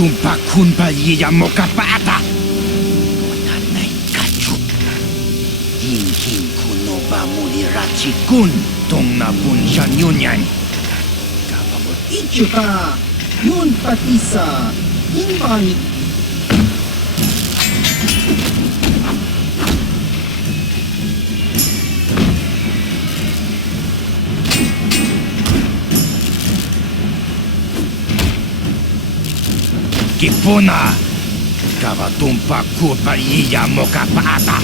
tumpa kunpa liya mokapata. Nanay kachu. Hinhin kuno ba muli rachikun tong napun siya nyunyan. Kapabot ichu ka. Yun patisa. Inbani. Kipuna. Kawatumpa kurpa liya mokapata.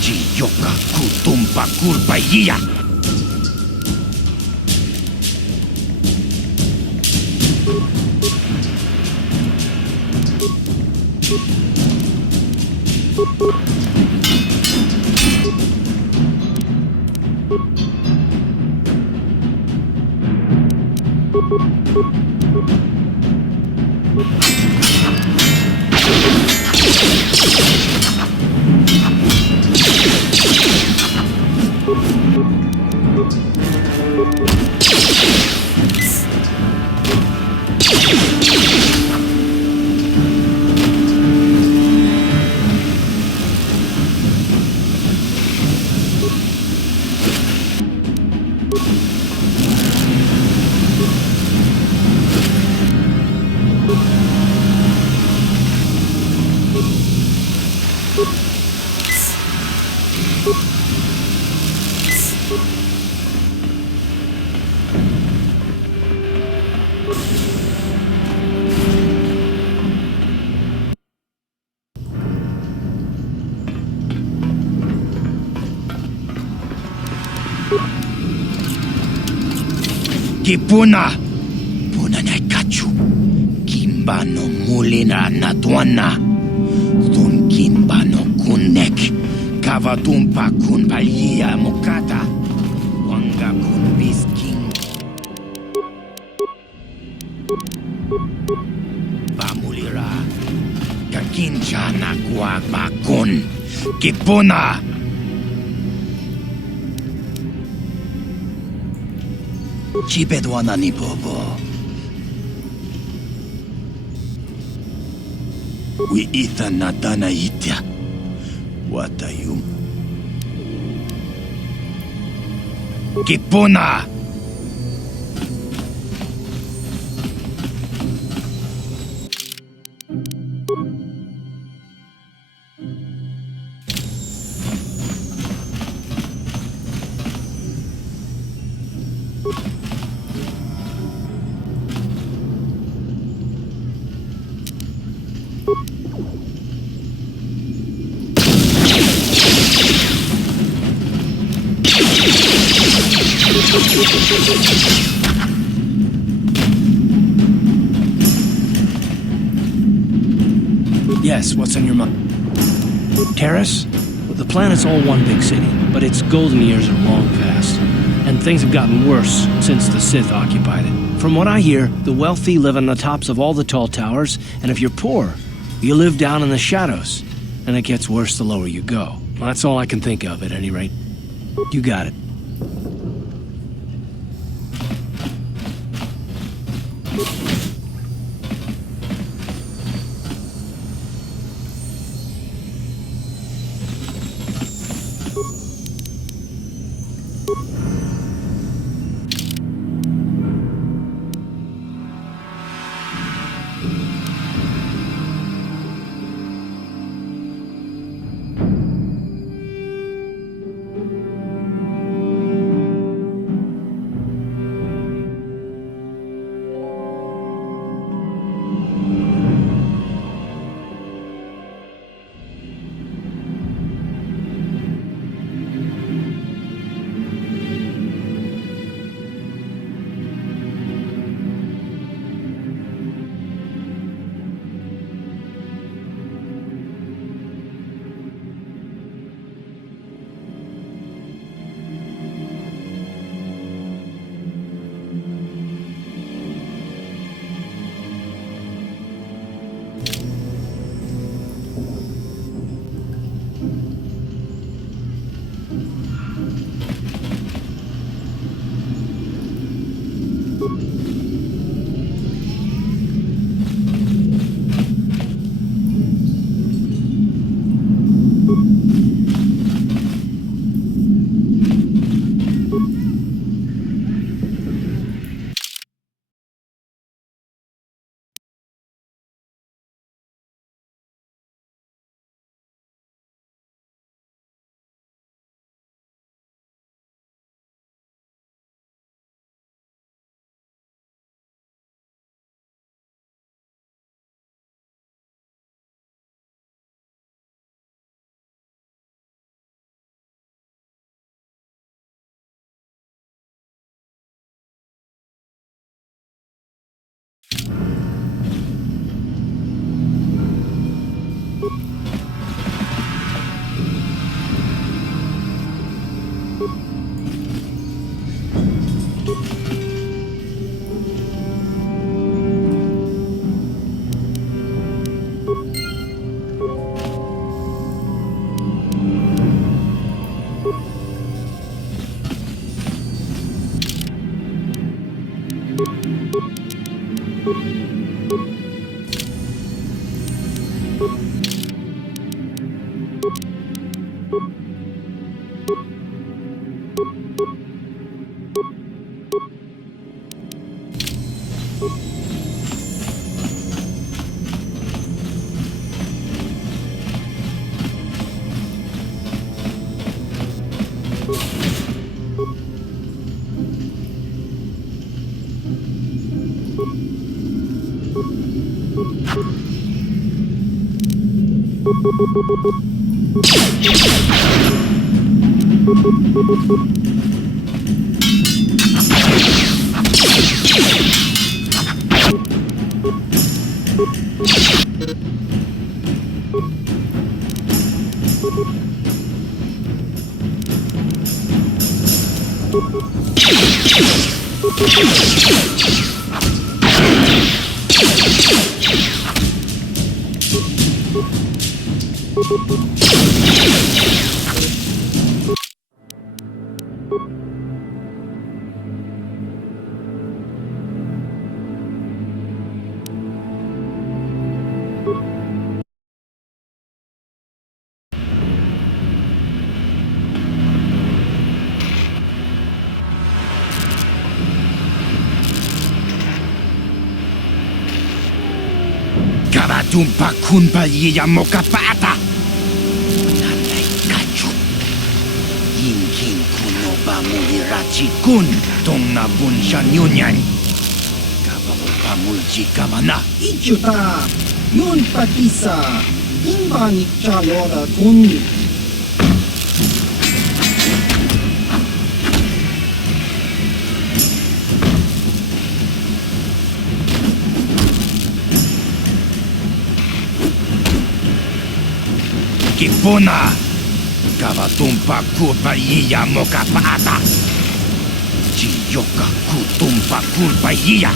Chiyoka kutumpa kurpa liya. Kipuna. Puna na kachu. Kimbano mulina na tuana. Thun kimbano kunek. Kavatumpa kunpalia mokata. Wanga kunbisking. Bamulira. Kakinchana guagbakun. Kipuna. Chipedwana ni bobo. We itha natana itya. Watayum. Kipuna. Yes, what's on your mind? Taris? The planet's all one big city, but its golden years are long past. And things have gotten worse since the Sith occupied it. From what I hear, the wealthy live on the tops of all the tall towers, and if you're poor, you live down in the shadows. And it gets worse the lower you go. Well, that's all I can think of, at any rate. You got it. Tumpa kunpa yiya mokapata. Nanay kachu. Yinkin kunoba mulirachi kun. Tong na bunshan yunyan. Kababol pamulji kamana. Ichuta, yun patisa, inbani chalora kundi. Kipuna. Kawatumpa kurpa yiya mokapata. Chiyoka kutumpa kurpa yiya.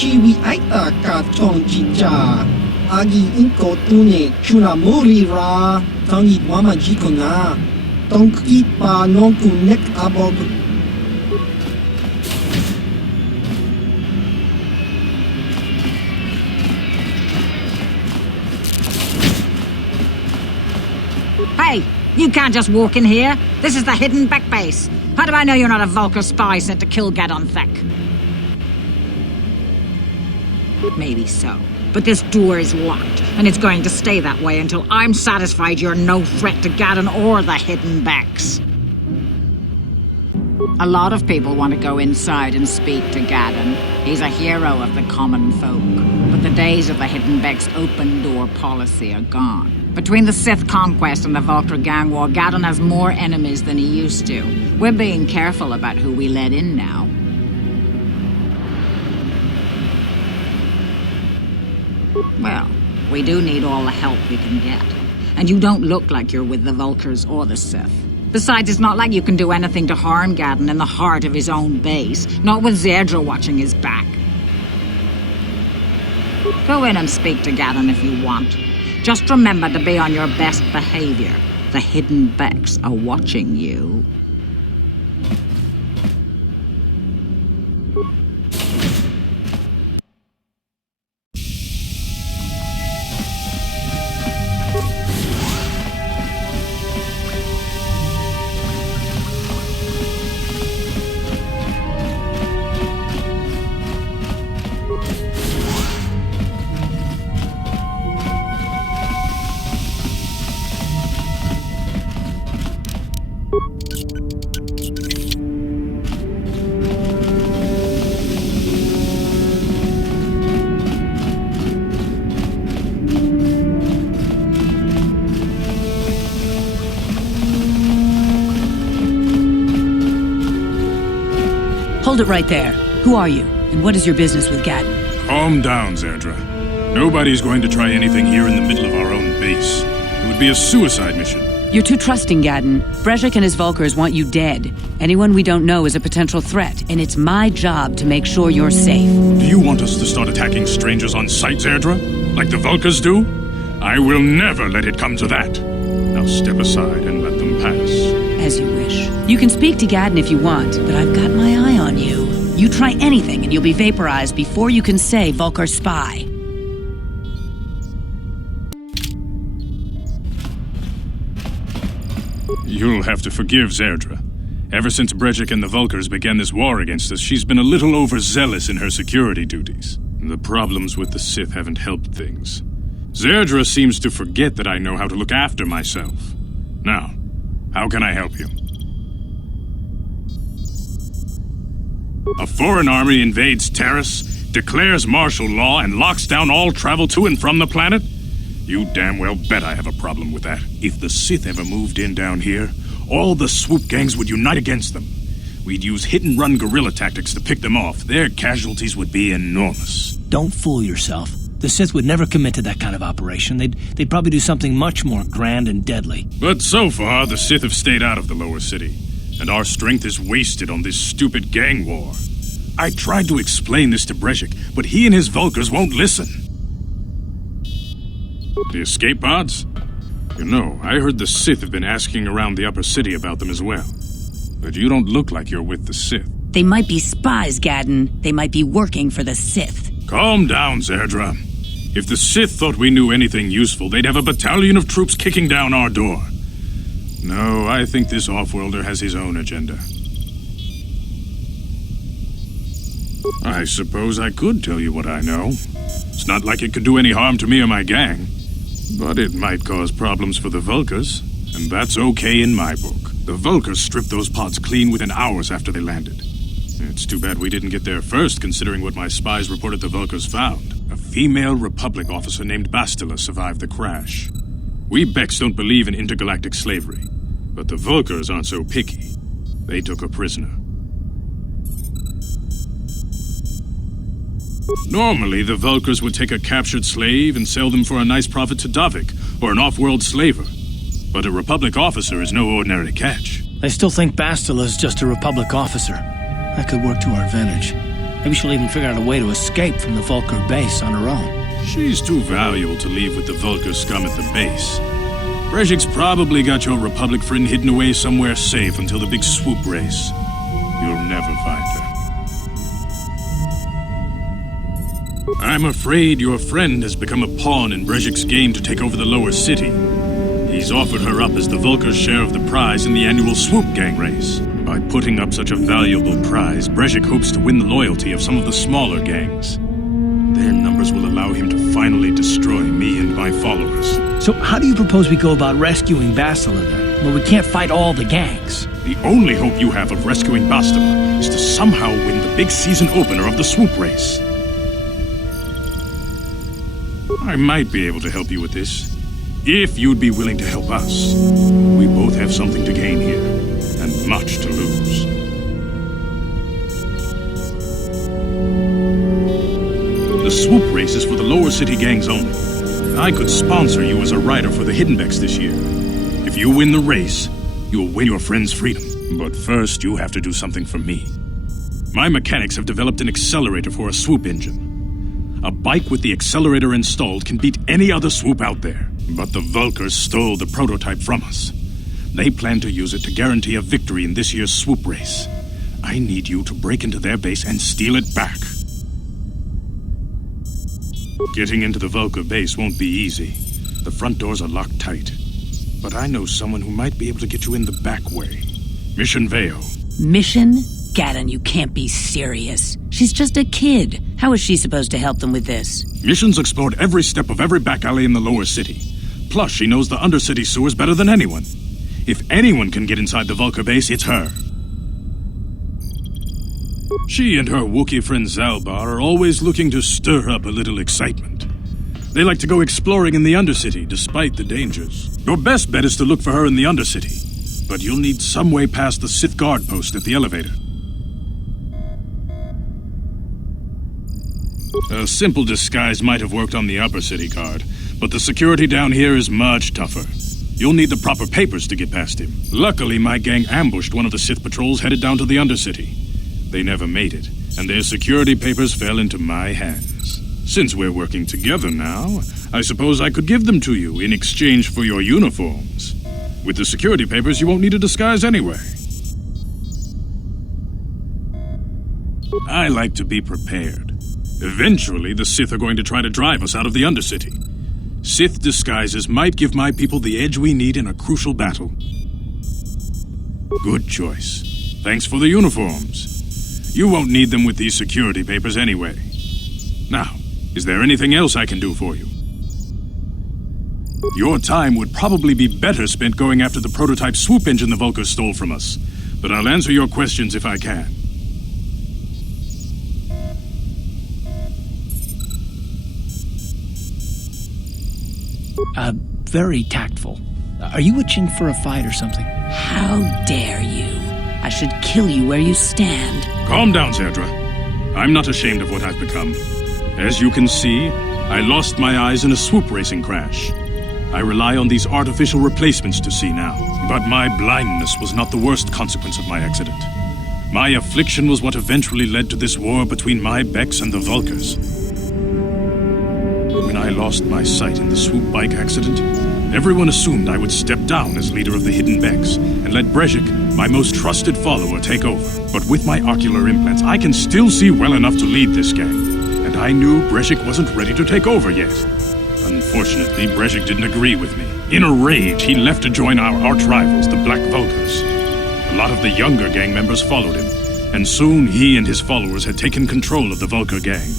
ชีวิไอตากาจองจิจาอากีอินโกตูเนชุนาโมรีราทังอีวามาจิโกนาต้องกีปานองกุเน็กอาบอก Hey, you can't just walk in here. This is the hidden back base. How do I know you're not a Vulcar spy sent to kill Gadon Thek? Maybe so. But this door is locked, and it's going to stay that way until I'm satisfied you're no threat to Gadon or the hidden Becks. A lot of people want to go inside and speak to Gadon. He's a hero of the common folk. But the days of the hidden Becks' open door policy are gone. Between the Sith conquest and the Vulcar gang war, Gadon has more enemies than he used to. We're being careful about who we let in now. Well, we do need all the help we can get. And you don't look like you're with the Vulcars or the Sith. Besides, it's not like you can do anything to harm Gadon in the heart of his own base, not with Zedra watching his back. Go in and speak to Gadon if you want. Just remember to be on your best behavior. The hidden Becks are watching you. Hold it right there. Who are you, and what is your business with Gadon? Calm down, Zedra. Nobody's going to try anything here in the middle of our own base. It would be a suicide mission. You're too trusting, Gadden. Brejik and his Vulkars want you dead. Anyone we don't know is a potential threat, and it's my job to make sure you're safe. Do you want us to start attacking strangers on sight, Zerdra? Like the Vulkars do? I will never let it come to that. Now step aside and let them pass. As you wish. You can speak to Gadden if you want, but I've got my eye on you. You try anything and you'll be vaporized before you can say Vulkar spy. You'll have to forgive Zerdra. Ever since Brejik and the Vulkars began this war against us, she's been a little overzealous in her security duties. The problems with the Sith haven't helped things. Zerdra seems to forget that I know how to look after myself. Now, how can I help you? A foreign army invades Taris, declares martial law, and locks down all travel to and from the planet? You damn well bet I have a problem with that. If the Sith ever moved in down here, all the swoop gangs would unite against them. We'd use hit-and-run guerrilla tactics to pick them off. Their casualties would be enormous. Don't fool yourself. The Sith would never commit to that kind of operation. They'd probably do something much more grand and deadly. But so far, the Sith have stayed out of the lower city, and our strength is wasted on this stupid gang war. I tried to explain this to Brejik, but he and his Vulkars won't listen. The escape pods? You know, I heard the Sith have been asking around the upper city about them as well. But you don't look like you're with the Sith. They might be spies, Gadden. They might be working for the Sith. Calm down, Zerdra. If the Sith thought we knew anything useful, they'd have a battalion of troops kicking down our door. No, I think this off-worlder has his own agenda. I suppose I could tell you what I know. It's not like it could do any harm to me or my gang. But it might cause problems for the Vulkars, and that's okay in my book. The Vulkars stripped those pods clean within hours after they landed. It's too bad we didn't get there first, considering what my spies reported the Vulkars found. A female Republic officer named Bastila survived the crash. We Beks don't believe in intergalactic slavery, but the Vulkars aren't so picky. They took her prisoner. Normally, the Vulkars would take a captured slave and sell them for a nice profit to Davik, or an off-world slaver. But a Republic officer is no ordinary catch. I still think Bastila's just a Republic officer. That could work to our advantage. Maybe she'll even figure out a way to escape from the Vulkar base on her own. She's too valuable to leave with the Vulkar scum at the base. Brejik's probably got your Republic friend hidden away somewhere safe until the big swoop race. You'll never find her. I'm afraid your friend has become a pawn in Brejik's game to take over the lower city. He's offered her up as the Vulkar's share of the prize in the annual swoop gang race. By putting up such a valuable prize, Brejik hopes to win the loyalty of some of the smaller gangs. Their numbers will allow him to finally destroy me and my followers. So how do you propose we go about rescuing Bastila then? Well, we can't fight all the gangs. The only hope you have of rescuing Bastila is to somehow win the big season opener of the swoop race. I might be able to help you with this, if you'd be willing to help us. We both have something to gain here, and much to lose. The swoop race is for the lower city gangs only. I could sponsor you as a rider for the Hidden Becks this year. If you win the race, you'll win your friend's freedom. But first, you have to do something for me. My mechanics have developed an accelerator for a swoop engine. A bike with the accelerator installed can beat any other swoop out there. But the Vulkars stole the prototype from us. They plan to use it to guarantee a victory in this year's swoop race. I need you to break into their base and steal it back. Getting into the Vulkar base won't be easy. The front doors are locked tight. But I know someone who might be able to get you in the back way. Mission Veo. Mission? Gadden, you can't be serious. She's just a kid. How is she supposed to help them with this? Mission's explored every step of every back alley in the lower city. Plus, she knows the undercity sewers better than anyone. If anyone can get inside the Vulkar base, it's her. She and her Wookiee friend Zalbar are always looking to stir up a little excitement. They like to go exploring in the undercity, despite the dangers. Your best bet is to look for her in the undercity. But you'll need some way past the Sith guard post at the elevator. A simple disguise might have worked on the upper city guard, but the security down here is much tougher. You'll need the proper papers to get past him. Luckily, my gang ambushed one of the Sith patrols headed down to the Undercity. They never made it, and their security papers fell into my hands. Since we're working together now, I suppose I could give them to you in exchange for your uniforms. With the security papers, you won't need a disguise anyway. I like to be prepared. Eventually, the Sith are going to try to drive us out of the Undercity. Sith disguises might give my people the edge we need in a crucial battle. Good choice. Thanks for the uniforms. You won't need them with these security papers anyway. Now, is there anything else I can do for you? Your time would probably be better spent going after the prototype swoop engine the Vulkars stole from us, but I'll answer your questions if I can. Very tactful. Are you itching for a fight or something? How dare you? I should kill you where you stand. Calm down, Zerdra. I'm not ashamed of what I've become. As you can see, I lost my eyes in a swoop racing crash. I rely on these artificial replacements to see now. But my blindness was not the worst consequence of my accident. My affliction was what eventually led to this war between my Beks and the Vulkars. When I lost my sight in the swoop bike accident, everyone assumed I would step down as leader of the Hidden Beks and let Brejik, my most trusted follower, take over. But with my ocular implants, I can still see well enough to lead this gang, and I knew Brejik wasn't ready to take over yet. Unfortunately, Brejik didn't agree with me. In a rage, he left to join our arch-rivals, the Black Vulkars. A lot of the younger gang members followed him, and soon he and his followers had taken control of the Vulkar gang.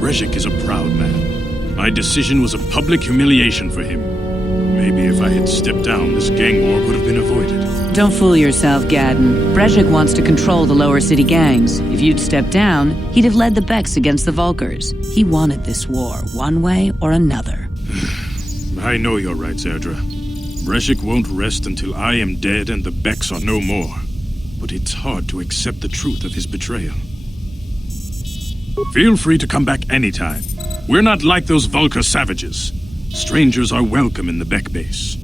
Brejik is a proud man. My decision was a public humiliation for him. Maybe if I had stepped down, this gang war would have been avoided. Don't fool yourself, Gadden. Brejik wants to control the lower city gangs. If you'd stepped down, he'd have led the Beks against the Vulkars. He wanted this war, one way or another. I know you're right, Zerdra. Brejik won't rest until I am dead and the Beks are no more. But it's hard to accept the truth of his betrayal. Feel free to come back anytime. We're not like those Vulkar savages. Strangers are welcome in the Bek base.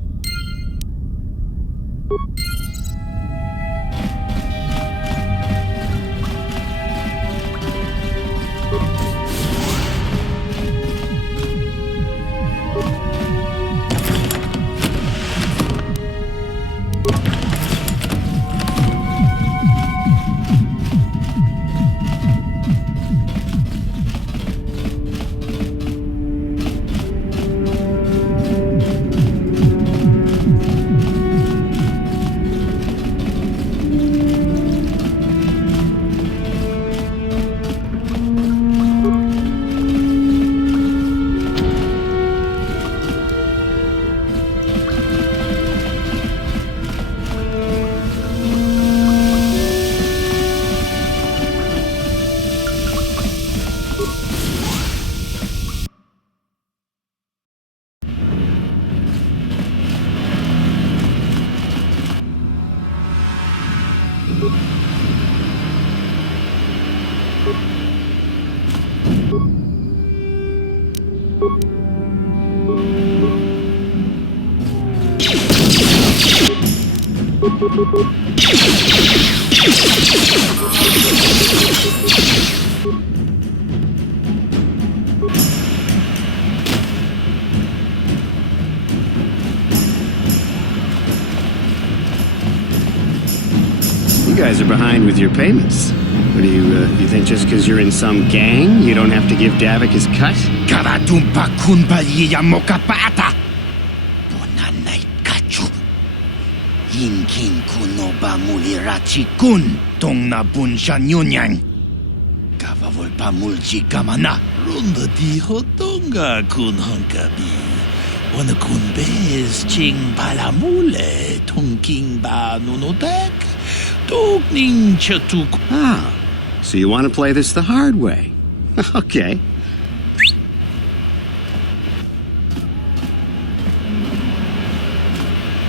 You guys are behind with your payments. What do you think just because you're in some gang, you don't have to give Davik his cut? Kavatumpa kunpaliya mokapaata. Bonanay kachu. Yinkin kunoba mulirachi kun tong na bunsha nyunyang. Kavavulpa mulchi kamana. Runda diho tonga kun honkabi. Wana kun bez ching palamule tongking ba nunotek. Tokning chatuk. Ah, so you want to play this the hard way. Okay.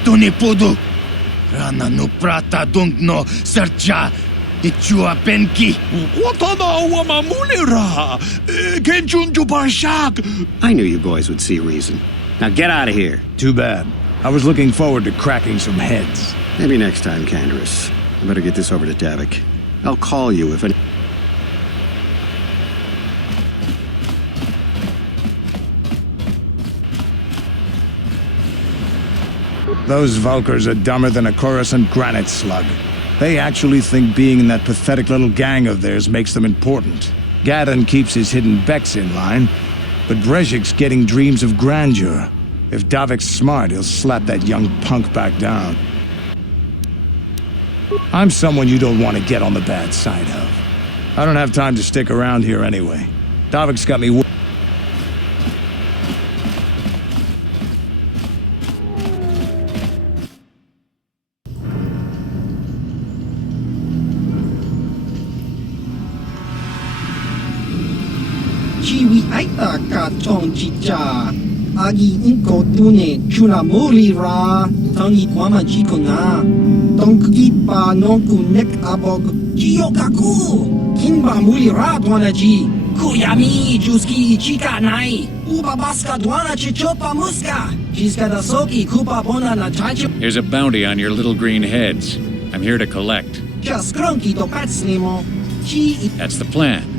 Tonipodo. Rana no prata dungno sercha ichua benki. Watana wamamulira. Kenchunju barshak. I knew you boys would see reason. Now get out of here. Too bad. I was looking forward to cracking some heads. Maybe next time, Candaris. I better get this over to Davik. I'll call you if any... Those Vulkars are dumber than a Coruscant granite slug. They actually think being in that pathetic little gang of theirs makes them important. Gadon keeps his hidden Becks in line, but Brejik's getting dreams of grandeur. If Davik's smart, he'll slap that young punk back down. I'm someone you don't want to get on the bad side of. I don't have time to stick around here anyway. Davik's got me... Chiwi aita ka chong chicha. Agi inko tune chuna mori ra. Tangi wama jiko na. Tonki pa nonku nek abog. Jiyokaku. Kinba muli ra dwanaji. Kuyami juski ichika nai. Uba baska dwana chichopa muska. Jiska da soki kupa bona na chacho. Here's a bounty on your little green heads. I'm here to collect. Just krunki to patslimo. Chi. That's the plan.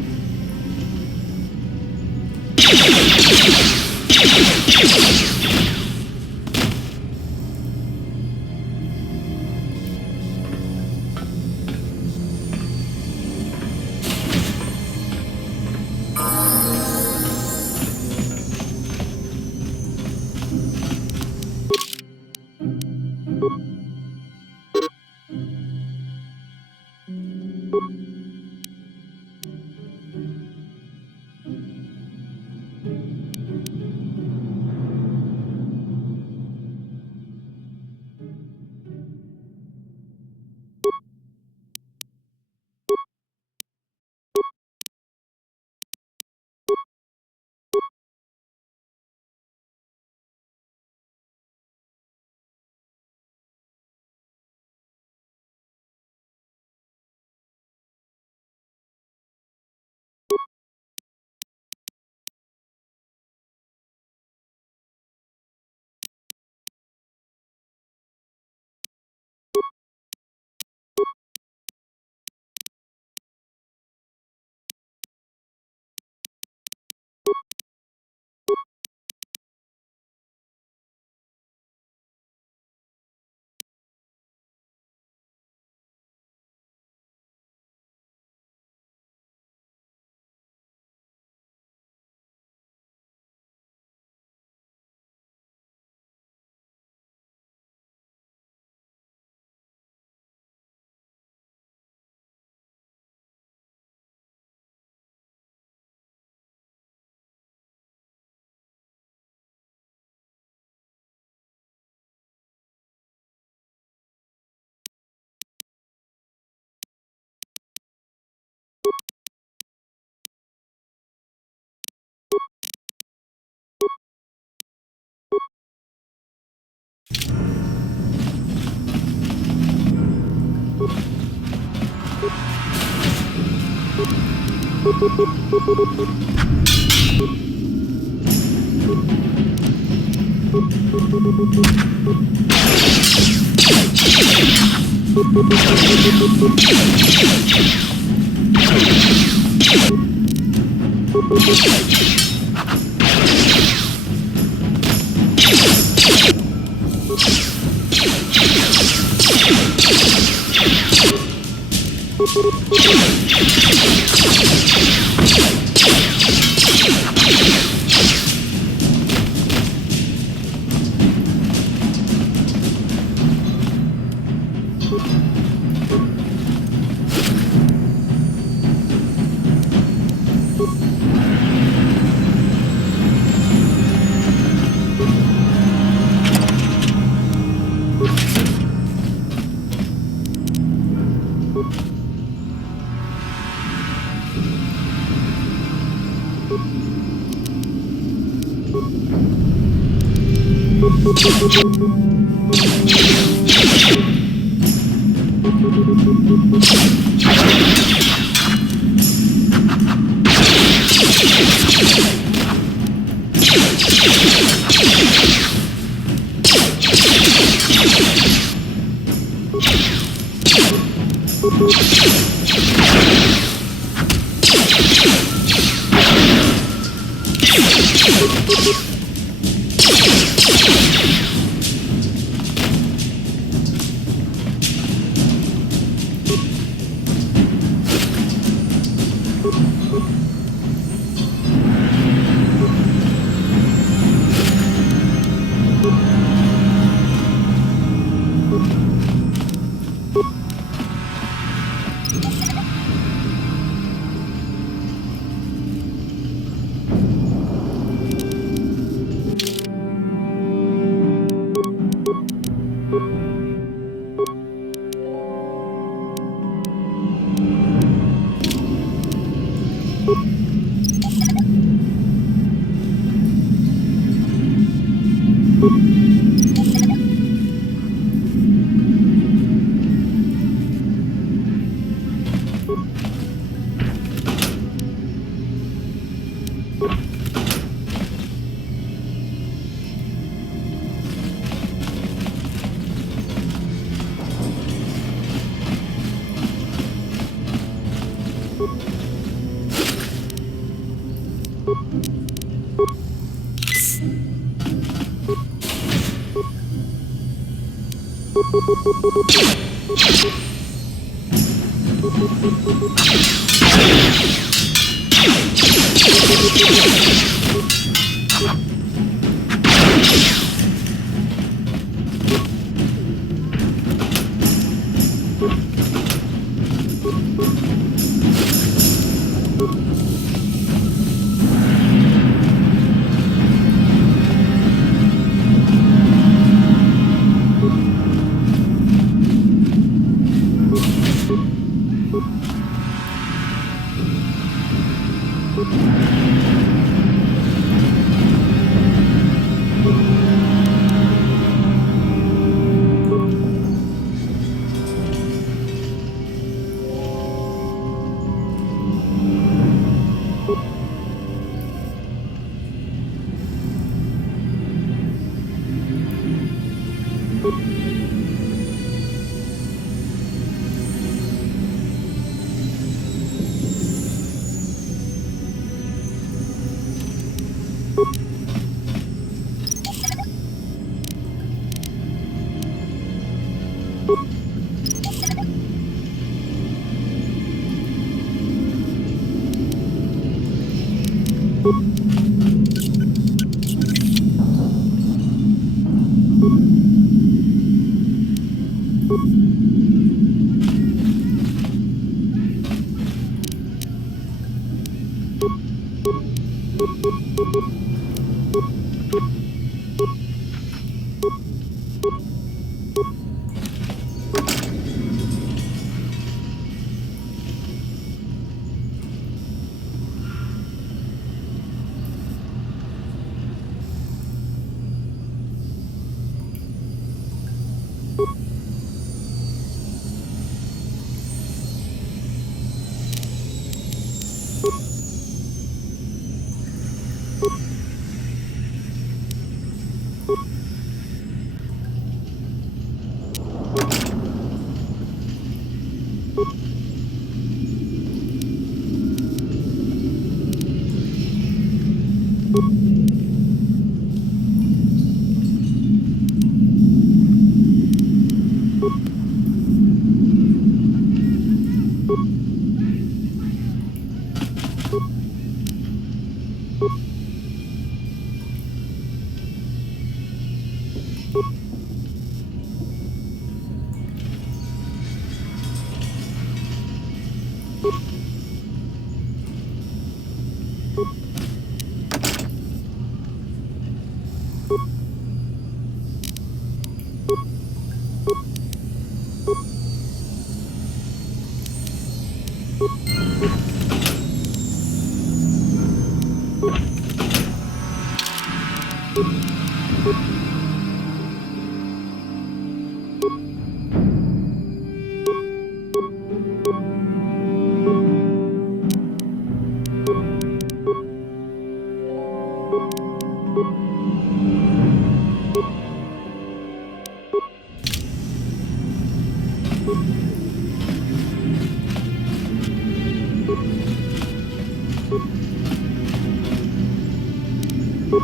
Stop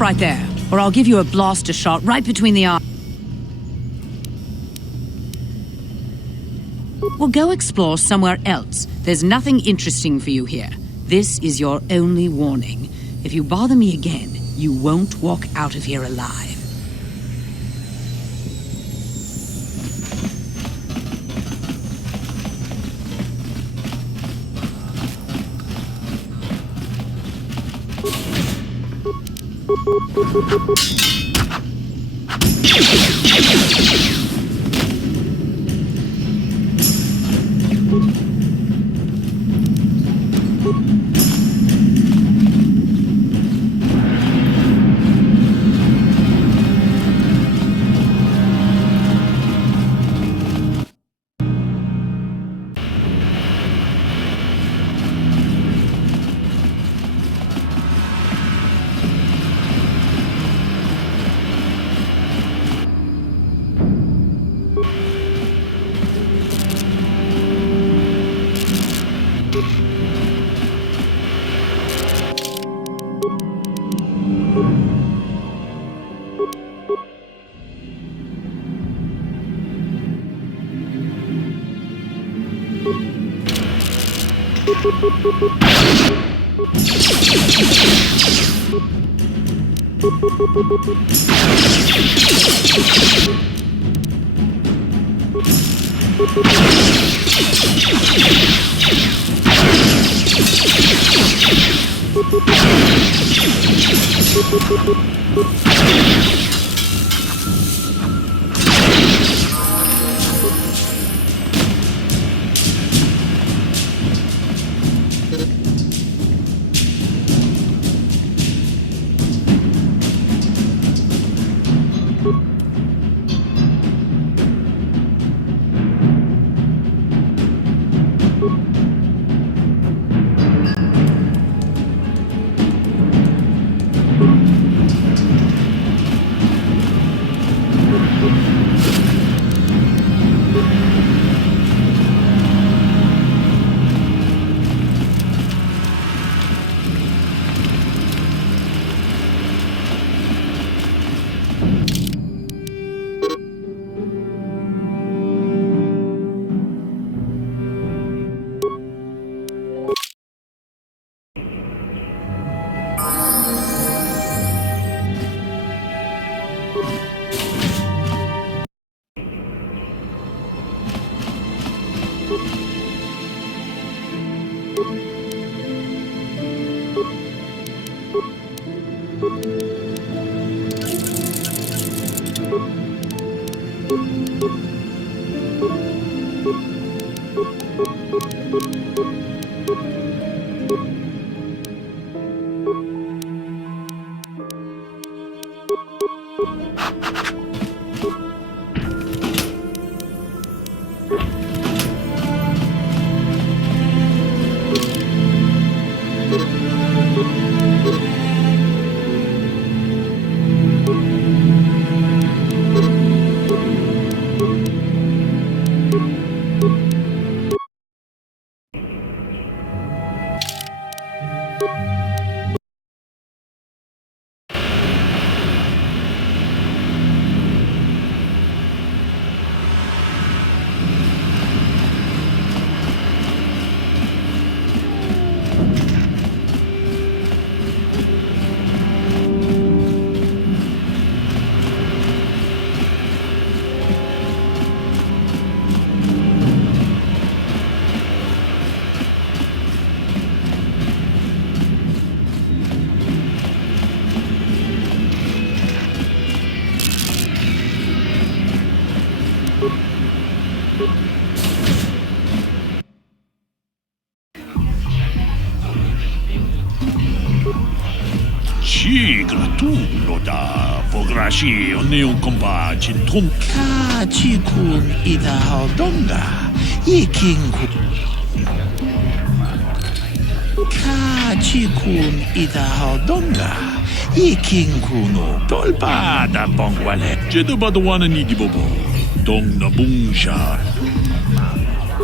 right there, or I'll give you a blaster shot right between the eyes. Well, go explore somewhere else. There's nothing interesting for you here. This is your only warning. If you bother me again, you won't walk out of here alive. Ci gratulo da pograshi oneo kompa chintum ka chikun ida haldonga ikinku ka chikun ida haldonga ikinku no tolpa da bongwale jedobadwana ni dibobo dong na bungsha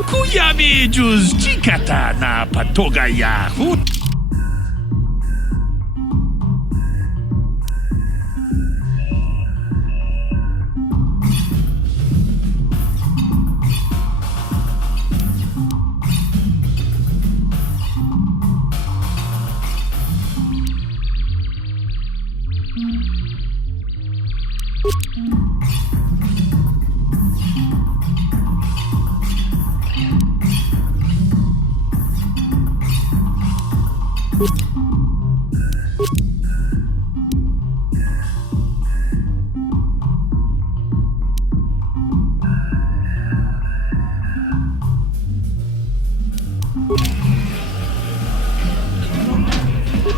kuyami juz chikata na patoga ya hut.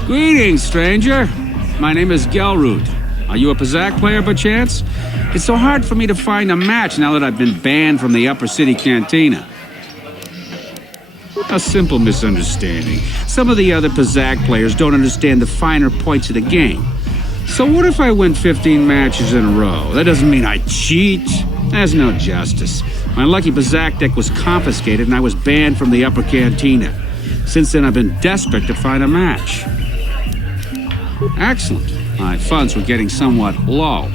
Greetings, stranger. My name is Gelroot. Are you a Pazak player, by chance? It's so hard for me to find a match now that I've been banned from the Upper City Cantina. A simple misunderstanding. Some of the other Pazak players don't understand the finer points of the game. So what if I win 15 matches in a row? That doesn't mean I cheat. There's no justice. My lucky Pazak deck was confiscated and I was banned from the Upper Cantina. Since then, I've been desperate to find a match. Excellent. My funds were getting somewhat low.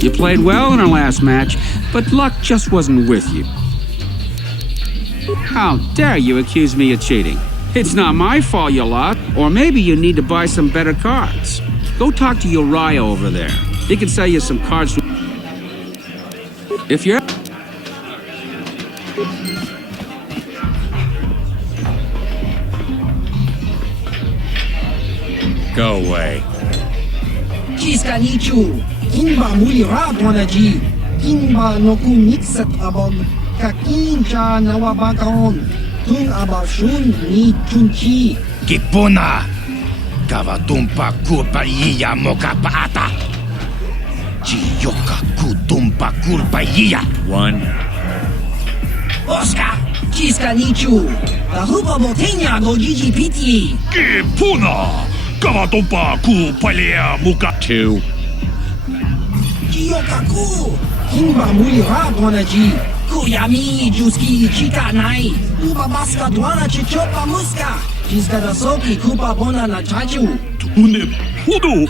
You played well in our last match, but luck just wasn't with you. How dare you accuse me of cheating? It's not my fault you lost, or maybe you need to buy some better cards. Go talk to Uriah over there. He can sell you some cards. If you're... Go away. Ciskanichu, Kimba Mulira Bonaji, Kimba Noku Mixet Abog, Kakincha Nawabakon, Tun Abashun Ni Chunchi. Kipuna! Kavatumpa kurpa iya mokapaata! Chiyoka kutumpa kurpa iya! One. Oscar, Ciskanichu, the Hupa Botenia go Gigi Piti. Kipuna! Kavatompa ku palea muka. 2. Kiyokaku! Kimba mulira donaji! Kuyami juski chika nai! Uba baska dwana chichopa muska! Jiska soki kupa bona na chachu! Tune hudu.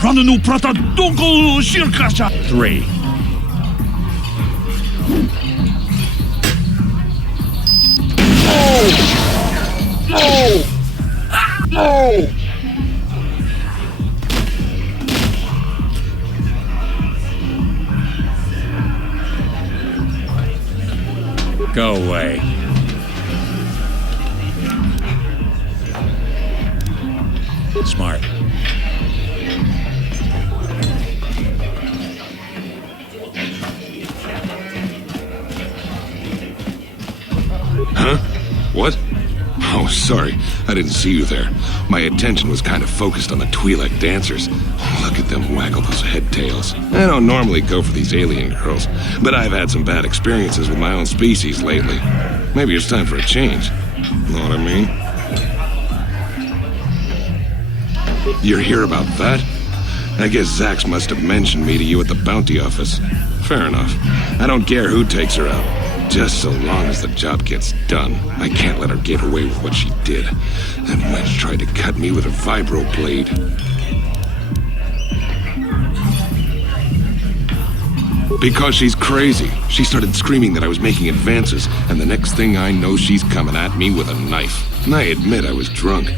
Rananu prata donko shirkasha. 3. Go away. Smart. Huh? What? Oh, sorry. I didn't see you there. My attention was kind of focused on the Twi'lek dancers. Look at them waggle those head tails. I don't normally go for these alien girls, but I've had some bad experiences with my own species lately. Maybe it's time for a change. Know what I mean? You're here about that? I guess Zax must have mentioned me to you at the bounty office. Fair enough. I don't care who takes her out. Just so long as the job gets done. I can't let her get away with what she did. That wench tried to cut me with her vibro blade. Because she's crazy. She started screaming that I was making advances, and the next thing I know, she's coming at me with a knife. And I admit I was drunk.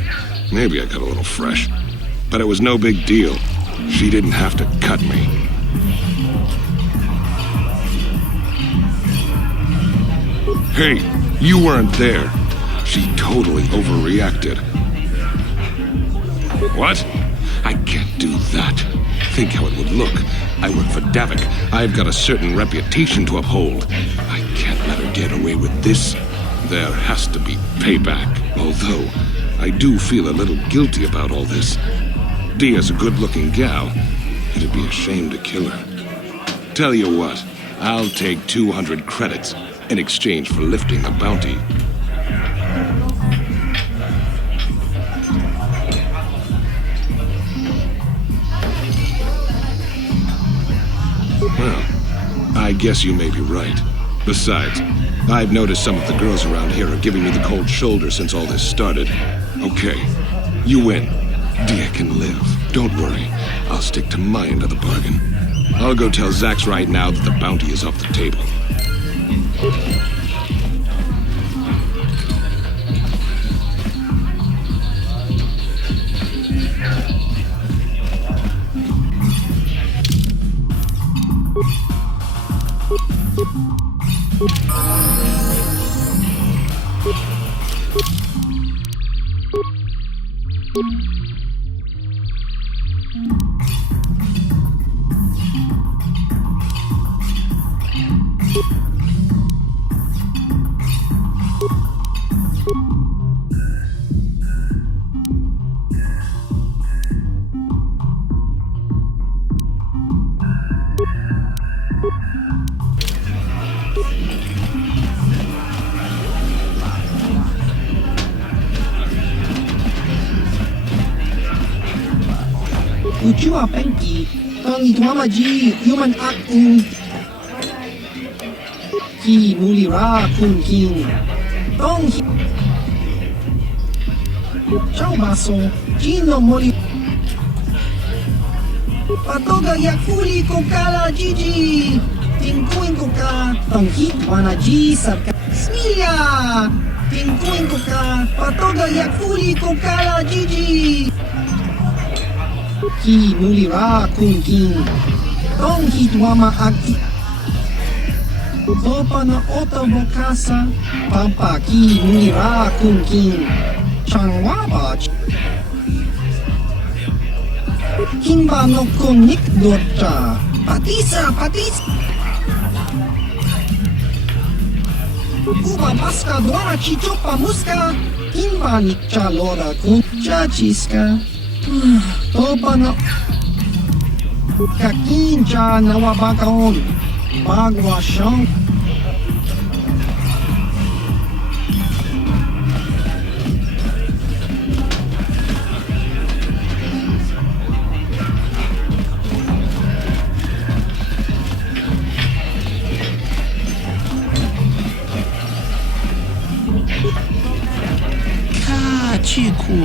Maybe I got a little fresh. But it was no big deal. She didn't have to cut me. Hey, you weren't there. She totally overreacted. What? I can't do that. Think how it would look. I work for Davik. I've got a certain reputation to uphold. I can't let her get away with this. There has to be payback. Although, I do feel a little guilty about all this. Dia's a good-looking gal. It'd be a shame to kill her. Tell you what, I'll take 200 credits in exchange for lifting the bounty. Well, I guess you may be right. Besides, I've noticed some of the girls around here are giving me the cold shoulder since all this started. Okay, you win. Dia can live. Don't worry. I'll stick to my end of the bargain. I'll go tell Zax right now that the bounty is off the table. Ujua penki, tangi tuamaji, human acting. Ki mulira kun king. Tong Ciao baso, Gino moli. Patoga yakuli kokala Gigi. Tinkuin koka, tong hit wanaji sarka. Smilia! Tinkuin koka, patoga yakuli kokala Gigi. Ki mulira kun king. Tong hit wama aki. Topa na oto bokasa. Pampa ki mulira kun king. Changwaba. Kimba no konik dota. Patisa. Uba baska dwana chichopa muska. Kimba nikcha loda kun chachiska. Topa na kakinja na wabakaon. Bagwa shang.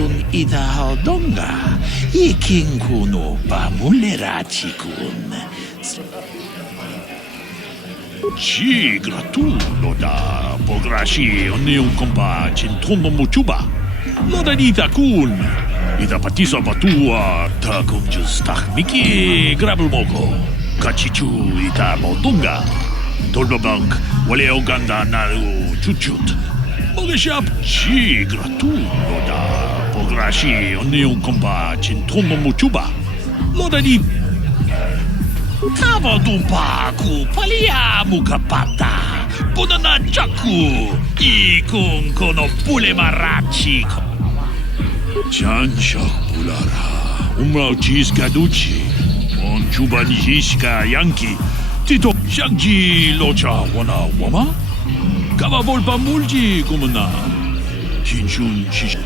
kun ita haldonga. Ikin kuno pamulerachi kun. Ci gratulo da pograshi onion kompa cintrono muchuba. Loda dita kun. Ita patisa batua ta kunjus tahmiki grabel moko. Kachichu ita motunga. Tolbabank wale oganda naru chuchut. Mogeshap ci gratulo da pograshi onion kompa cintrono muchuba. Loda di Kava dumpaku paliamu kapata. Bunana jaku. Ikun kono pule marachi. Chancha pulara. Umrao chiska duchi. On chubanjiska yanki. Tito shagji locha wana wama. Kava volpa mulji kumuna. Kinchun shish.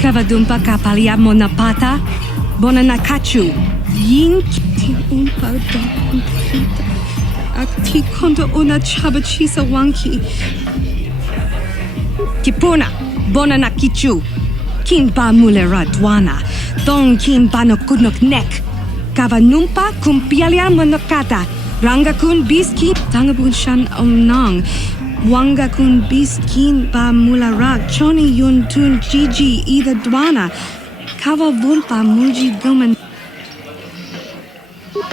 Kavadumpa kapalia monapata, bonanakachu, yinki umpa dokumpita, akti konto una chabachisa wanki. Kipuna, bonanakichu, kimba mulera dwana, don kimba no kudnok nek, kavanumpa kumpialia monokata, rangakun biski, tangabun shan omnong. Wanga kun biskin ba mularak choni yun tun gigi ida dwana kava vulpa mulji guman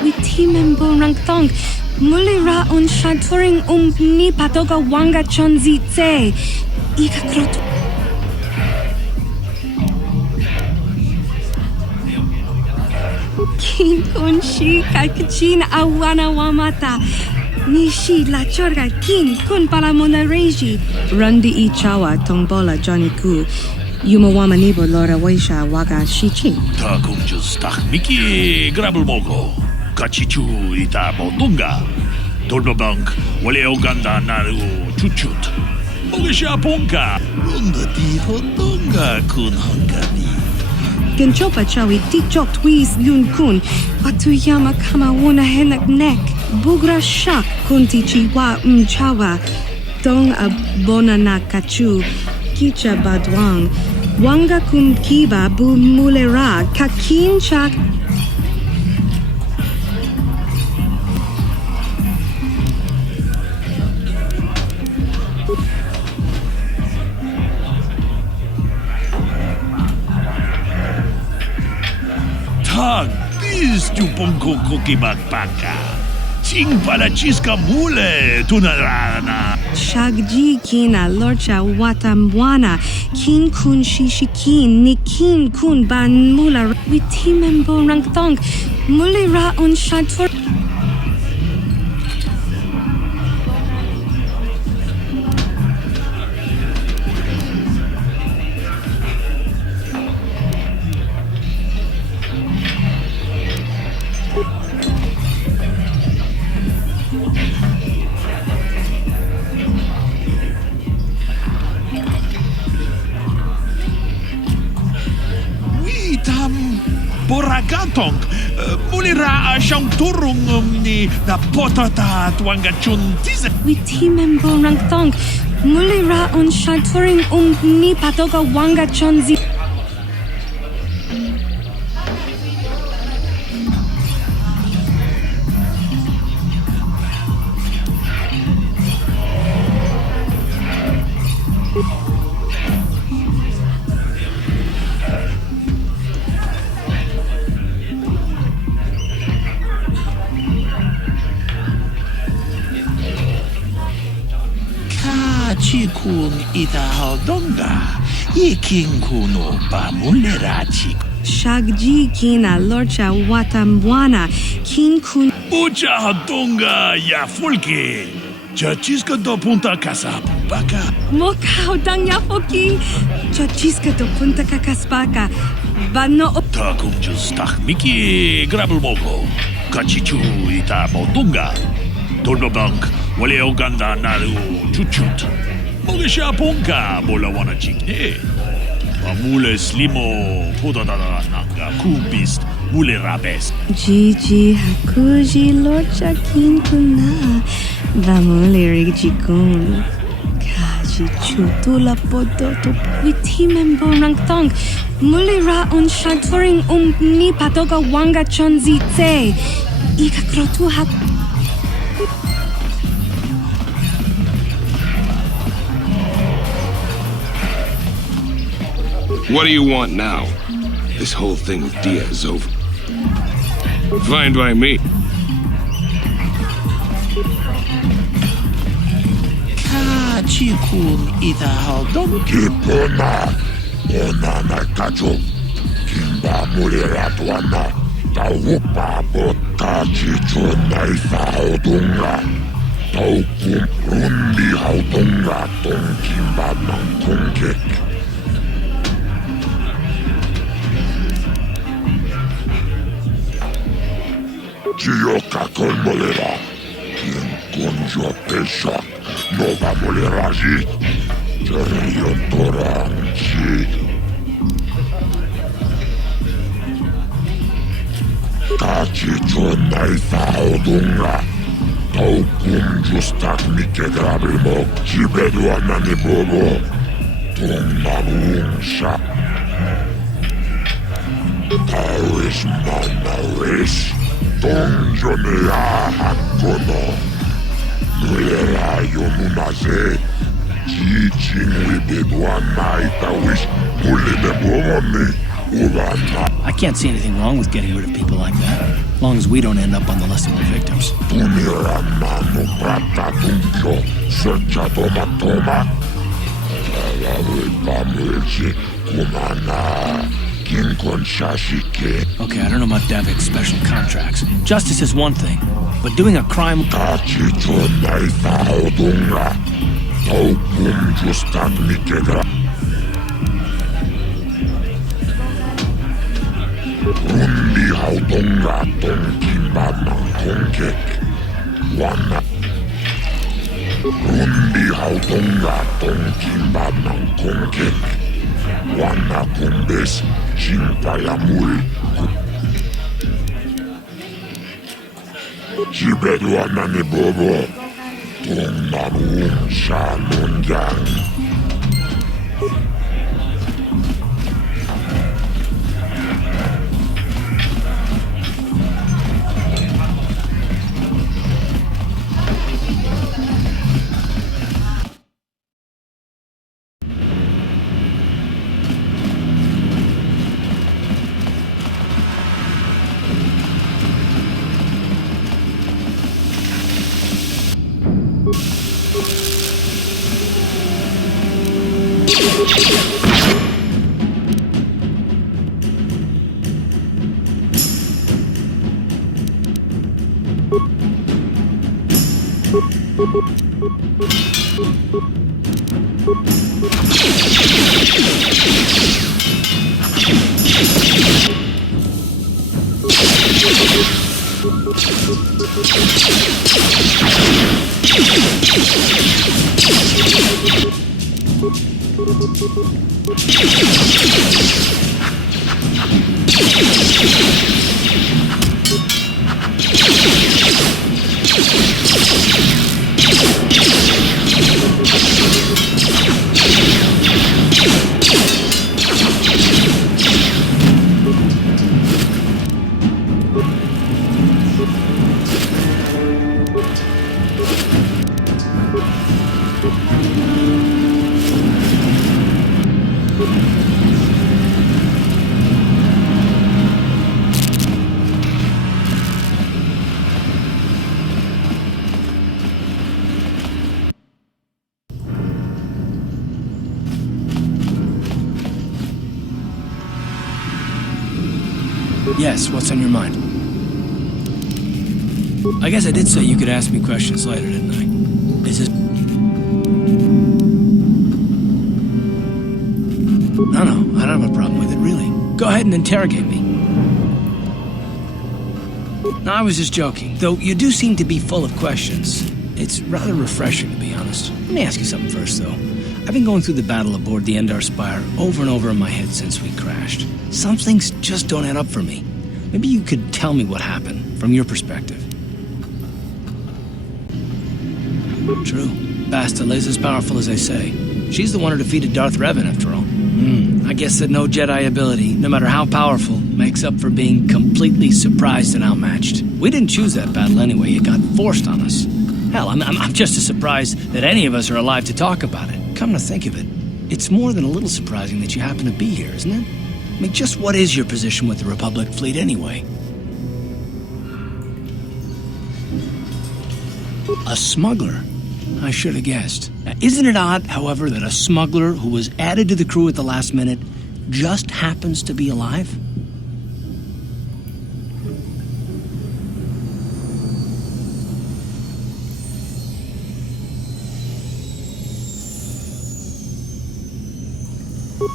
witimen bon rangtong mulira on shaturing ni patoga wanga chonzi tse ika krot kin kun shi kakchin awana wamata Nishi la chorga kin kun pala mona reji. Rundi I chawa tongbola Johnny Ku. Yumawama nibo lora waisha waga shichi. Ta kunjus tahmiki grabel mogo. Kachichu ita motunga. Tolbabank wale oganda naru chuchut. Mogesha ponka. Runda di hotonga kun hangani. Genchopa chawi tikchok twis yun kun. Watuyama kama wona henak nek. Bugra shak kunti chiwa mchawa. Dong abona na kachu. Kicha badwang. Wanga kum kiba bu mulera. Kakin chak. Tag bis tu ponko koki bakpaka. Ching pala chiska mule tunarana. Shagji kina lorcha watamwana. Kin kun shishikin. Ni kin kun ban mula. Witimembo rangtong. Mulira on shantor. Boragantong, mulira siyang turong ni na potata tuwanga chun tize. Witimembo rangtong. Mulira on shantoring ni patoga wanga chonzi. Chikun ita haldonga. Ikin kuno pamulerachi. Shagji kina lorcha watamwana. Kin kun. Ucha haldonga ya fulke. Chachiska do punta casa baka. Mokao dang yafoki. Chachiska do punta kakaspaka. Bano. Takum just tahmiki grabel mogo. Kachichu ita motunga. Tolbabank wale oganda naru chuchut. Mogesha ponka bola wana chikne. Amule slimo podadada nanga kubist mule rabes. Gigi hakuji lorcha kin kuna. Vamule rigikun. Chutula podo to witimembo rangtong. Mulira on shantoring ni patoga wanga chonzi te. Ika krotu hat. What do you want now? This whole thing with Dia is over. Fine by me. Chikul ita haldom kipona ona na kajo kimba mulera tuana taupa bota chicho na ifa haldunga taukum rundi haldunga ton kimba nankungek Chioka con molera quien conjo pesha no va a moler allí. Yo toranchi. Kachi chona ifa odunga. Taukum justak mi ke grabimo. Chibedu anani bobo. Tonna bunsha. Taris manaris. Tonjo ne ahakono. Mulera yomunaze, teaching with the one night I wish I can't see anything wrong with getting rid of people like that, as long as we don't end up on the list of the victims. Okay, I don't know about Davik's special contracts. Justice is one thing, but doing a crime... Wana kumbes chimpa ya mul. Chibedu anani bobo. Tonnamun shanunjang. Yes, what's on your mind? I guess I did say you could ask me questions later, didn't I? Is this... No, I don't have a problem with it, really. Go ahead and interrogate me. No, I was just joking, though you do seem to be full of questions. It's rather refreshing, to be honest. Let me ask you something first, though. I've been going through the battle aboard the Endar Spire over and over in my head since we crashed. Some things just don't add up for me. Maybe you could tell me what happened, from your perspective. True. Bastila is as powerful as they say. She's the one who defeated Darth Revan, after all. I guess that no Jedi ability, no matter how powerful, makes up for being completely surprised and outmatched. We didn't choose that battle anyway. It got forced on us. Hell, I'm just as surprised that any of us are alive to talk about it. Come to think of it, it's more than a little surprising that you happen to be here, isn't it? I mean, just what is your position with the Republic fleet anyway? A smuggler? I should have guessed. Now, isn't it odd, however, that a smuggler who was added to the crew at the last minute just happens to be alive?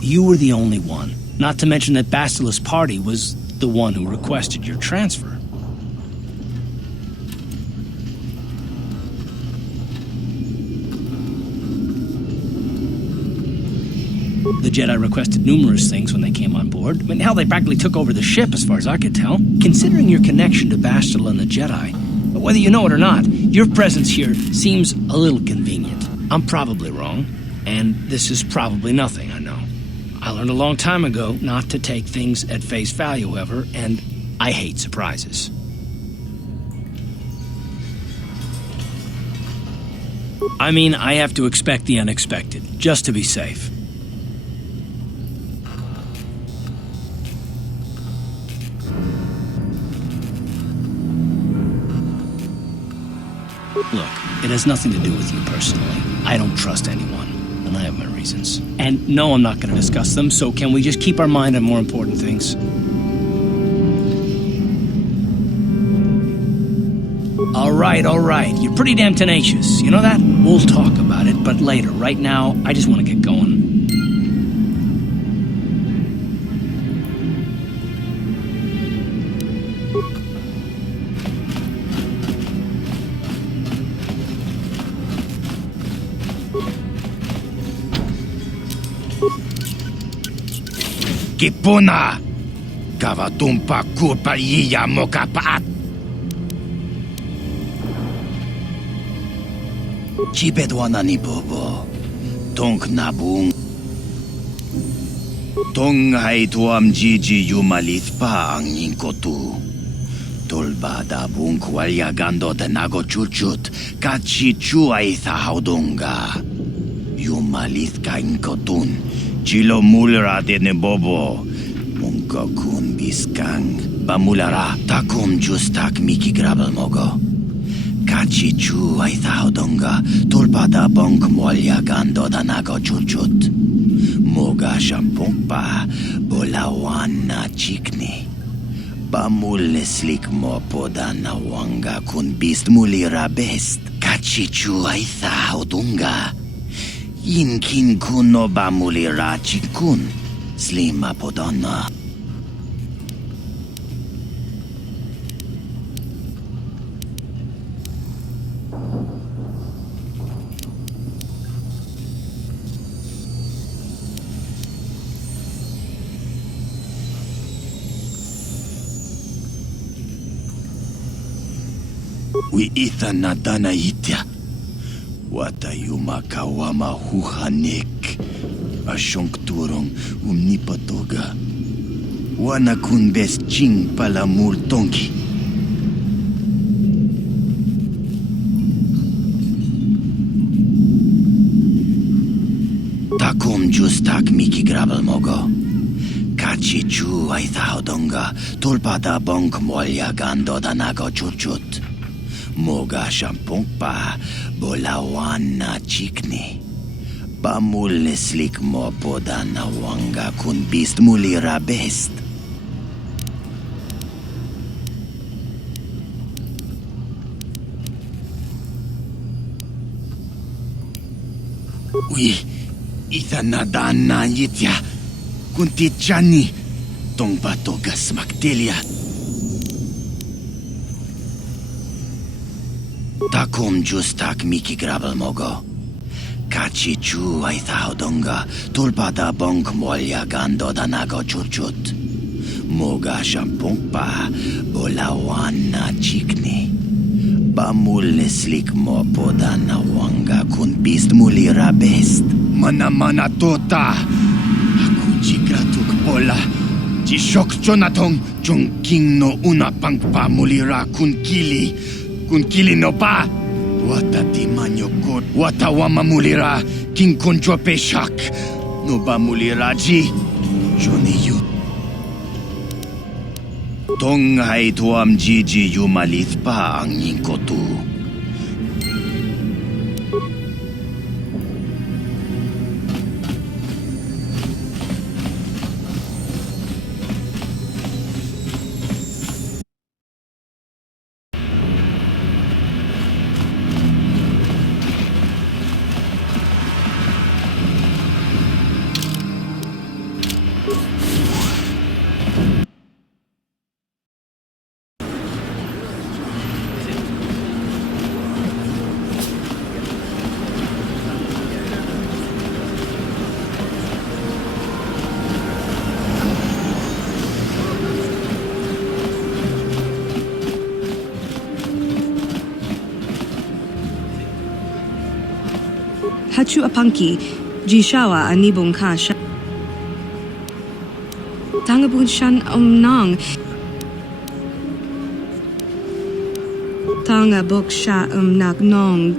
You were the only one. Not to mention that Bastila's party was the one who requested your transfer. The Jedi requested numerous things when they came on board. I mean, hell, they practically took over the ship, as far as I could tell. Considering your connection to Bastila and the Jedi, whether you know it or not, your presence here seems a little convenient. I'm probably wrong, and this is probably nothing, I know. I learned a long time ago not to take things at face value, however, and I hate surprises. I mean, I have to expect the unexpected, just to be safe. Look, it has nothing to do with you personally. I don't trust anyone, and I have my reasons. And no, I'm not going to discuss them, so can we just keep our mind on more important things? All right. You're pretty damn tenacious. You know that? We'll talk about it, but later. Right now, I just want to get going. Kipuna! Kavatumpa kupa iya mokapaat! Chibedwana ni bobo. Tong nabung. Tong hai tuam jiji yumalit pa ang yingkotu. Tolba da bung kwalya gando de nago chuchut. Kachi chua itha haudunga. Yumalit ka inkotun. Chilo mulra de ne bobo. Munko kun biskang. Bamulara takum justak miki grabel mogo. Kachi chu ay thaudonga. Tulpada bonk molya gando da nago chuchut. Moga shampongpa. Bolawan na chikni. Bamul slik mo poda na wanga kun bist mulira best. Kachi chu ay thaudonga. Inkin kuno bamulira chikun, slima podonna. We itha nadana itya. Watayuma kawama huhanek. Ashonkturong umnipatoga. Wanakun bes ching palamul tongi. Takum justak miki grabel mogo. Kachi chu ay thaudonga. Tulpada bonk molya gando da nago chuchut. Moga shampongpa, bolawan na chikni. Bamul slik mo poda na wanga kun bist mulira best. Ui, itha nadan na yitya. Kunti chani, tong batoga smaktelia. Takum justak miki grabel mogo. Kachi chu ay thaudonga. Tulpada bonk molya gando da nago chuchut. Moga shampongpa. Bolawan na chikni. bamul neslik mo podana wanga kun bist mulira best. Mana tota. Aku jigratuk pola. Jishok jonatong jong king no una pangpa mulira kun kili no ba. Wata ti manyokot. Wata wama mulira king konjo peshak. No ba mulira ji. Joni yu. Tong hai tuam jiji yumalit pa ang ningkotu. Hachu apanki, jishawa anibong kasha. Tangabun shan nang. Tangabuk sha nak nong.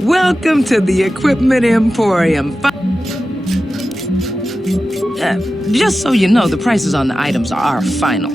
Welcome to the Equipment Emporium. Just so you know, the prices on the items are final.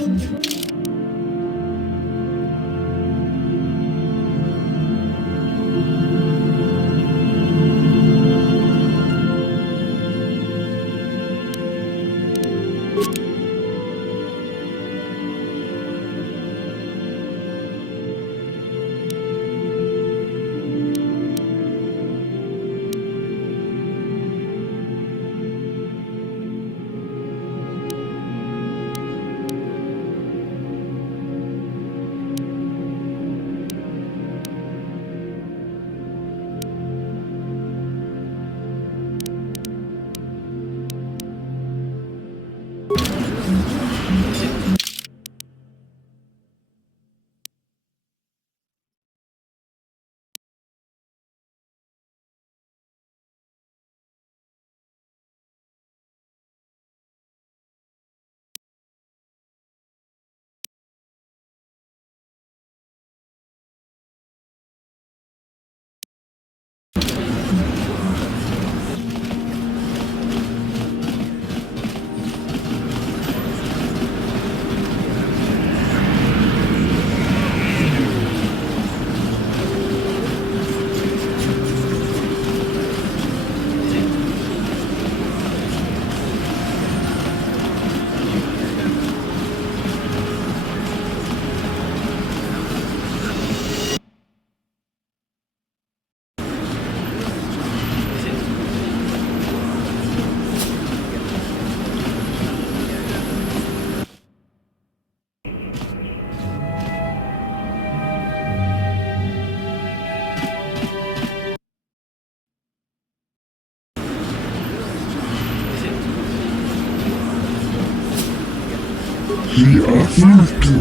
He offered to.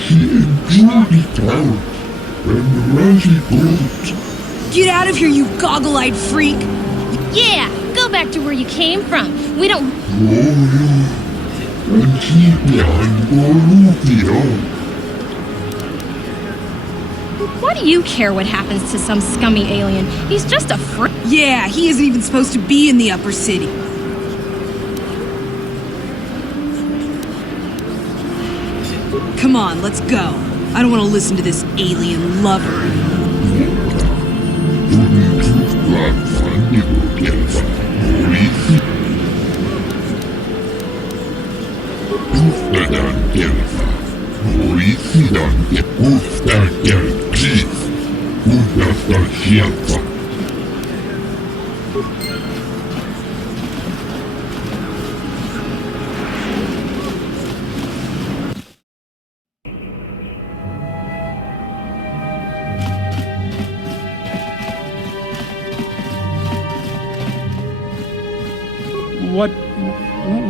He enjoyed it out. And let it out. Get out of here, you goggle-eyed freak! Yeah, go back to where you came from. We don't... Why do you care what happens to some scummy alien? He's just a freak. Yeah, he isn't even supposed to be in the upper city. Come on, let's go. I don't want to listen to this alien lover.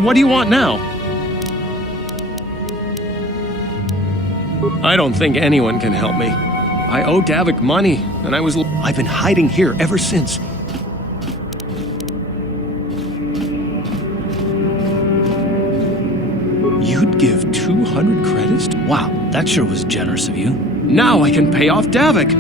What do you want now? I don't think anyone can help me. I owe Davik money, and I've been hiding here ever since. You'd give 200 credits? Wow, that sure was generous of you. Now I can pay off Davik.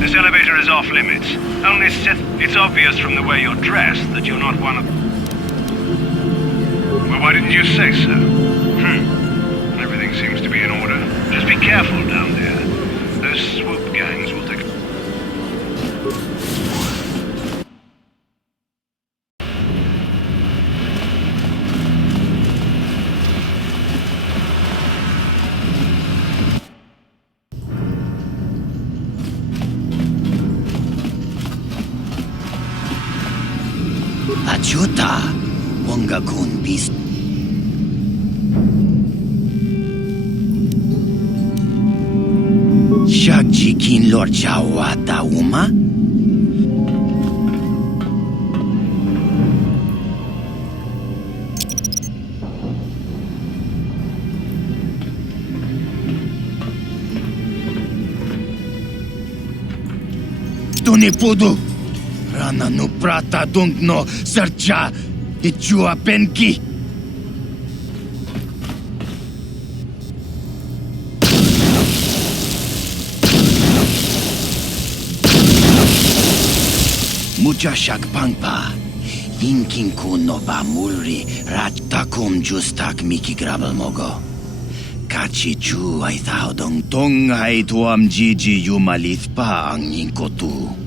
This elevator is off limits. Only Sith... It's obvious from the way you're dressed that you're not one of... Well, why didn't you say so? Everything seems to be in order. Just be careful down there. Those swoop gangs will take... Ajuta, Wonga kun bis. Shagji kin lor chawata uma? Tuni pudu. Rana no prata dung no sercha ichua penki. Mucha shak pangpa. Inkin kuno ba mulri rat takum justak miki grabel mogo. Kachi chu ay thao dong tong ay tuam jiji yumalit pa ang inkotu.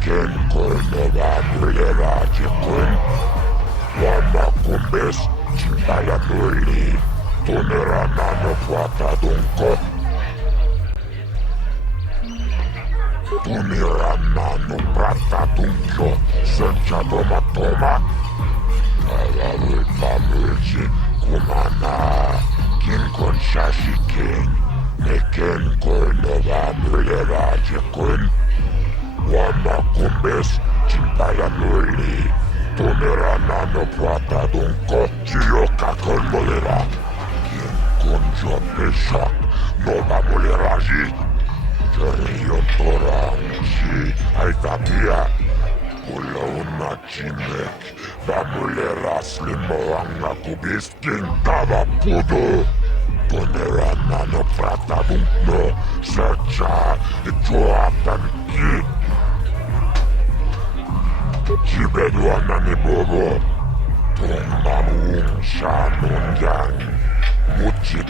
Nekken kolmova muleraajikun. Wamakumbes chimpalanuli. Tuneranano fuatadunko. Tuneranano pratadunko. Senchadomatoma. Alavulpamulji kumana. Kinkon shashikin. Nekken kolmova muleraajikun. Wamakumbes chimpalanuli. Tuneranano fuatadunko. Chiyoka kolmolera. Conjo peshak, nova muleraji. Jarion torangi, aitatia. Pula una chimek, va muleras limoanga kubiskin tava pudo. Tonerana no pratadunno, secha, ituatan ki. Chibeduana ni bobo. Tumamung shanungang. Muchit.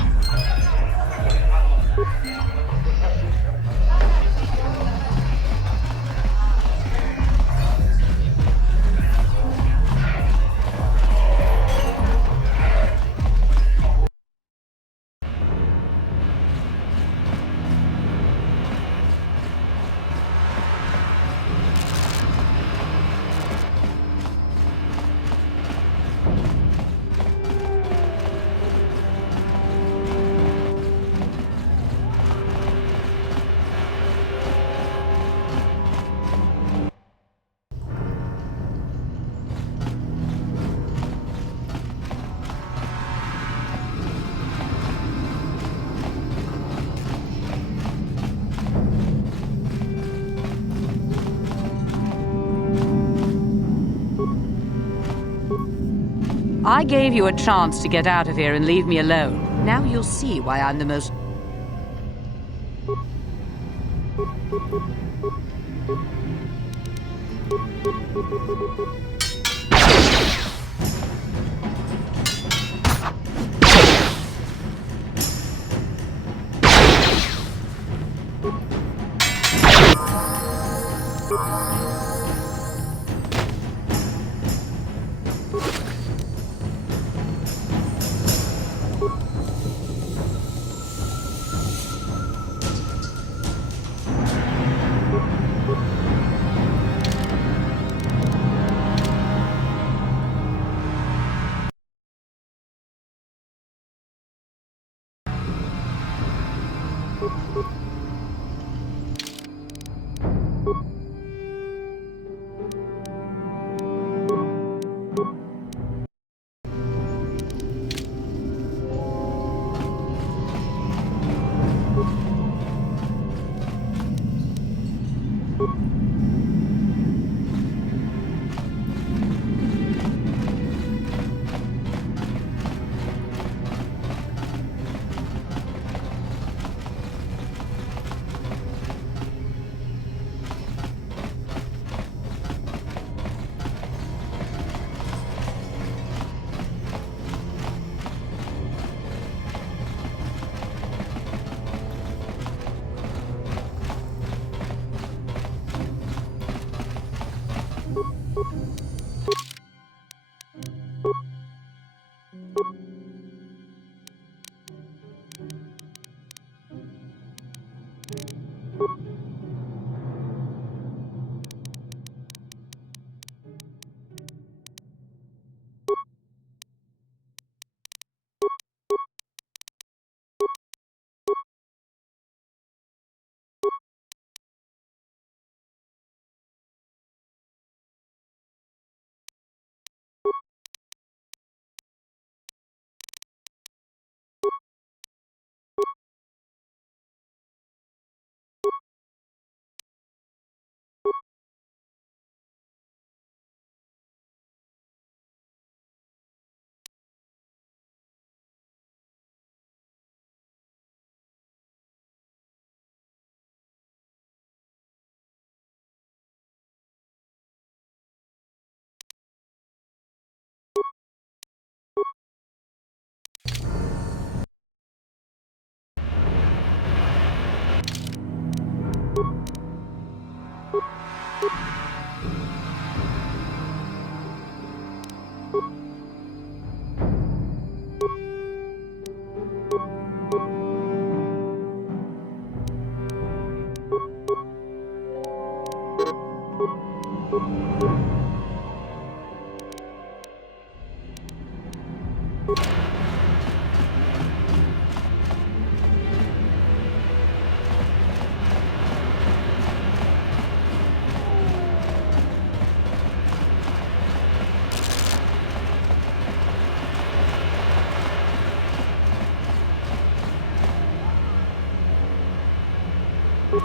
I gave you a chance to get out of here and leave me alone. Now you'll see why I'm the most...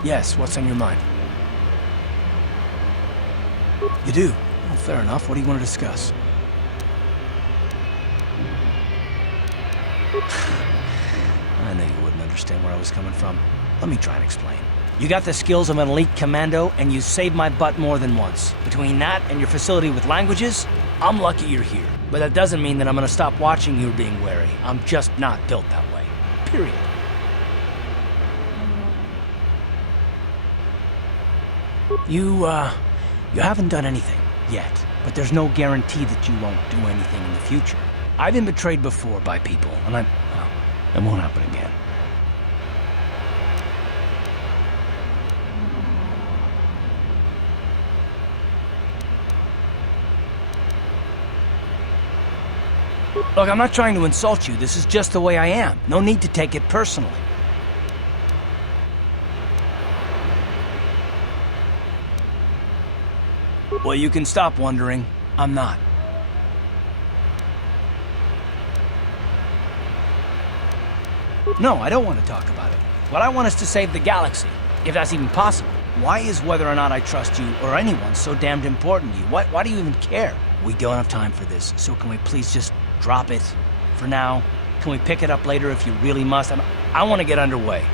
Yes, what's on your mind? You do? Well, fair enough. What do you want to discuss? I knew you wouldn't understand where I was coming from. Let me try and explain. You got the skills of an elite commando, and you saved my butt more than once. Between that and your facility with languages, I'm lucky you're here. But that doesn't mean that I'm gonna stop watching you being wary. I'm just not built that way. Period. You haven't done anything yet, but there's no guarantee that you won't do anything in the future. I've been betrayed before by people, and well, it won't happen again. Look, I'm not trying to insult you. This is just the way I am. No need to take it personally. Well, you can stop wondering. I'm not. No, I don't want to talk about it. What I want is to save the galaxy, if that's even possible. Why is whether or not I trust you or anyone so damned important to you? Why do you even care? We don't have time for this, so can we please just drop it for now? Can we pick it up later if you really must? I want to get underway.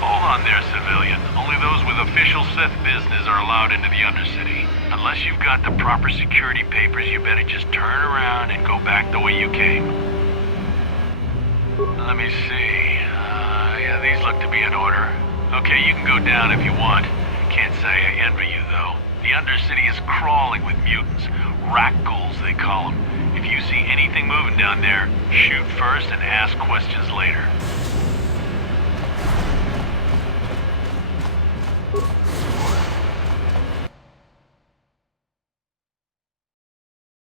Hold on there, civilian. Only those with official Sith business are allowed into the Undercity. Unless you've got the proper security papers, you better just turn around and go back the way you came. Let me see. Yeah, these look to be in order. Okay, you can go down if you want. Can't say I envy you, though. The Undercity is crawling with mutants. Rat ghouls, they call them. If you see anything moving down there, shoot first and ask questions later.